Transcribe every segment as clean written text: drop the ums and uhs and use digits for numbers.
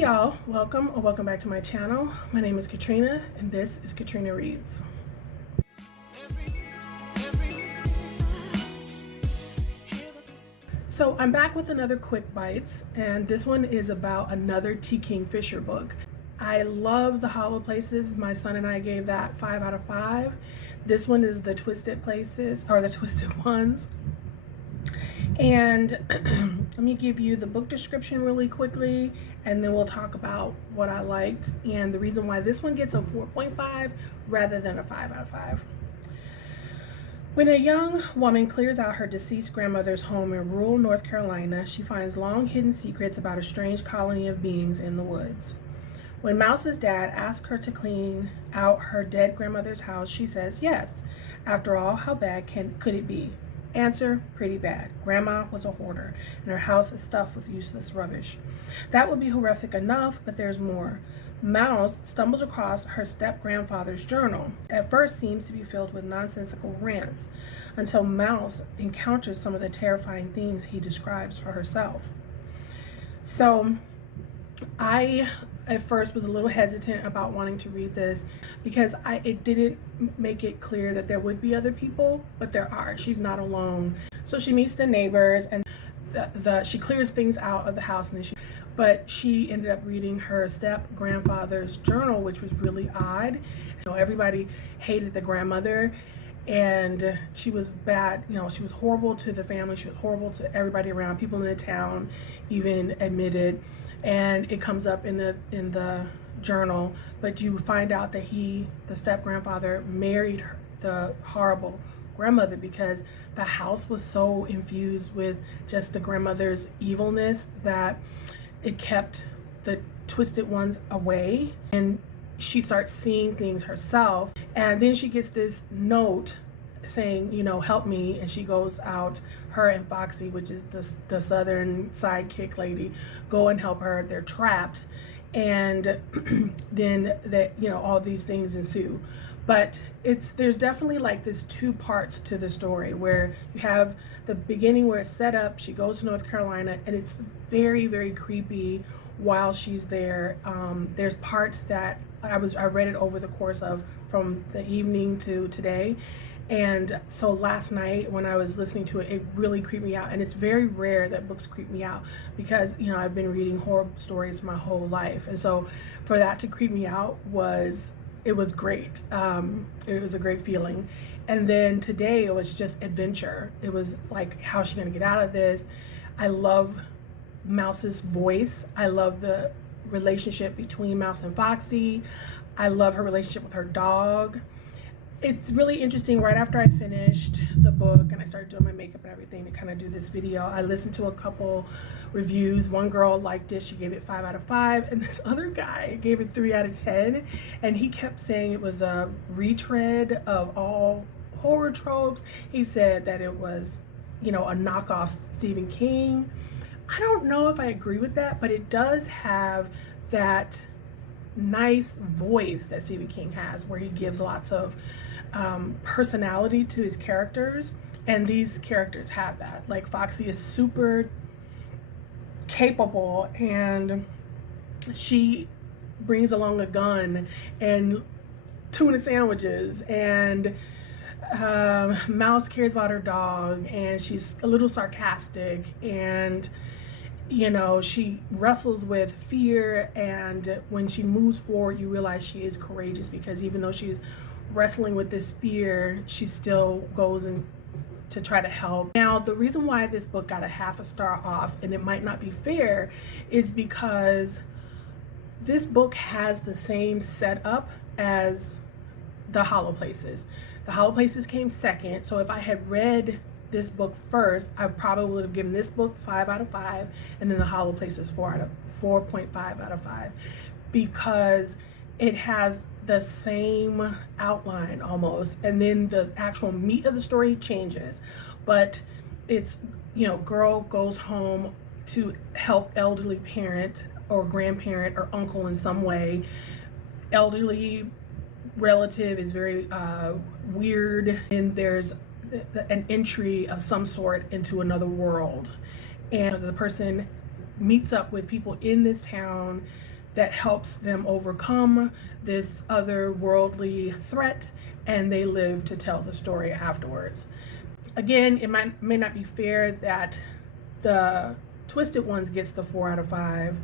Y'all, welcome or welcome back to my channel. My name is Katrina and this is Katrina Reads. So I'm back with another Quick Bites, and this one is about another T. Kingfisher book. I love The Hollow Places. My son and I gave that 5 out of 5. This one is The Twisted Places, or The Twisted Ones. And let me give you the book description really quickly, and then we'll talk about what I liked and the reason why this one gets a 4.5 rather than a 5 out of 5. When a young woman clears out her deceased grandmother's home in rural North Carolina, she finds long hidden secrets about a strange colony of beings in the woods. When Mouse's dad asks her to clean out her dead grandmother's house, she says yes. After all, how bad could it be? Answer, pretty bad. Grandma was a hoarder, and her house is stuffed with useless rubbish. That would be horrific enough, but there's more. Mouse stumbles across her step-grandfather's journal. At first seems to be filled with nonsensical rants, until Mouse encounters some of the terrifying things he describes for herself. So, I at first was a little hesitant about wanting to read this because it didn't make it clear that there would be other people, but there are. She's not alone. So she meets the neighbors, and she clears things out of the house, and then but she ended up reading her step grandfather's journal, which was really odd. Everybody hated the grandmother, and she was bad. She was horrible to the family. She was horrible to everybody around. People in the town even admitted. And it comes up in the journal, but you find out that the step grandfather, married the horrible grandmother because the house was so infused with just the grandmother's evilness that it kept the twisted ones away. And she starts seeing things herself, and then she gets this note saying, help me, and she goes out. Her and Foxy, which is the southern sidekick lady, go and help her. They're trapped, and then all these things ensue. But there's definitely like this two parts to the story, where you have the beginning where it's set up. She goes to North Carolina, and it's very, very creepy while she's there. There's parts that I read it over the course of from the evening to today. And so last night when I was listening to it, it really creeped me out. And it's very rare that books creep me out because, I've been reading horror stories my whole life. And so for that to creep me out was great. It was a great feeling. And then today it was just adventure. It was like, how's she gonna get out of this? I love Mouse's voice. I love the relationship between Mouse and Foxy. I love her relationship with her dog. It's really interesting. Right after I finished the book and I started doing my makeup and everything to kind of do this video, I listened to a couple reviews. One girl liked it. She gave it 5 out of 5. And this other guy gave it 3 out of 10. And he kept saying it was a retread of all horror tropes. He said that it was, a knockoff Stephen King. I don't know if I agree with that, but it does have that nice voice that Stephen King has, where he gives lots of personality to his characters, and these characters have that. Like Foxy is super capable, and she brings along a gun and tuna sandwiches, and Mouse cares about her dog, and she's a little sarcastic, and she wrestles with fear, and when she moves forward, you realize she is courageous, because even though she's wrestling with this fear, she still goes in to try to help. Now, the reason why this book got a half a star off, and it might not be fair, is because this book has the same setup as The Hollow Places. The Hollow Places came second, so if I had read this book first, I probably would have given this book 5 out of 5, and then The Hollow Places 4.5 out of 5, because it has the same outline almost, and then the actual meat of the story changes. But it's, girl goes home to help elderly parent or grandparent or uncle in some way. Elderly relative is very weird, and there's an entry of some sort into another world, and the person meets up with people in this town that helps them overcome this otherworldly threat, and they live to tell the story afterwards. Again, it may not be fair that the Twisted Ones gets the 4 out of 5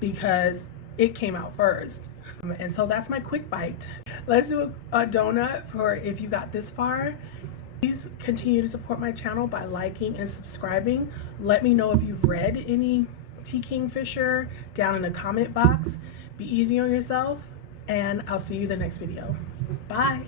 because it came out first. And so that's my quick bite. Let's do a donut for if you got this far. Please continue to support my channel by liking and subscribing. Let me know if you've read any T. Kingfisher down in the comment box. Be easy on yourself, and I'll see you in the next video. Bye.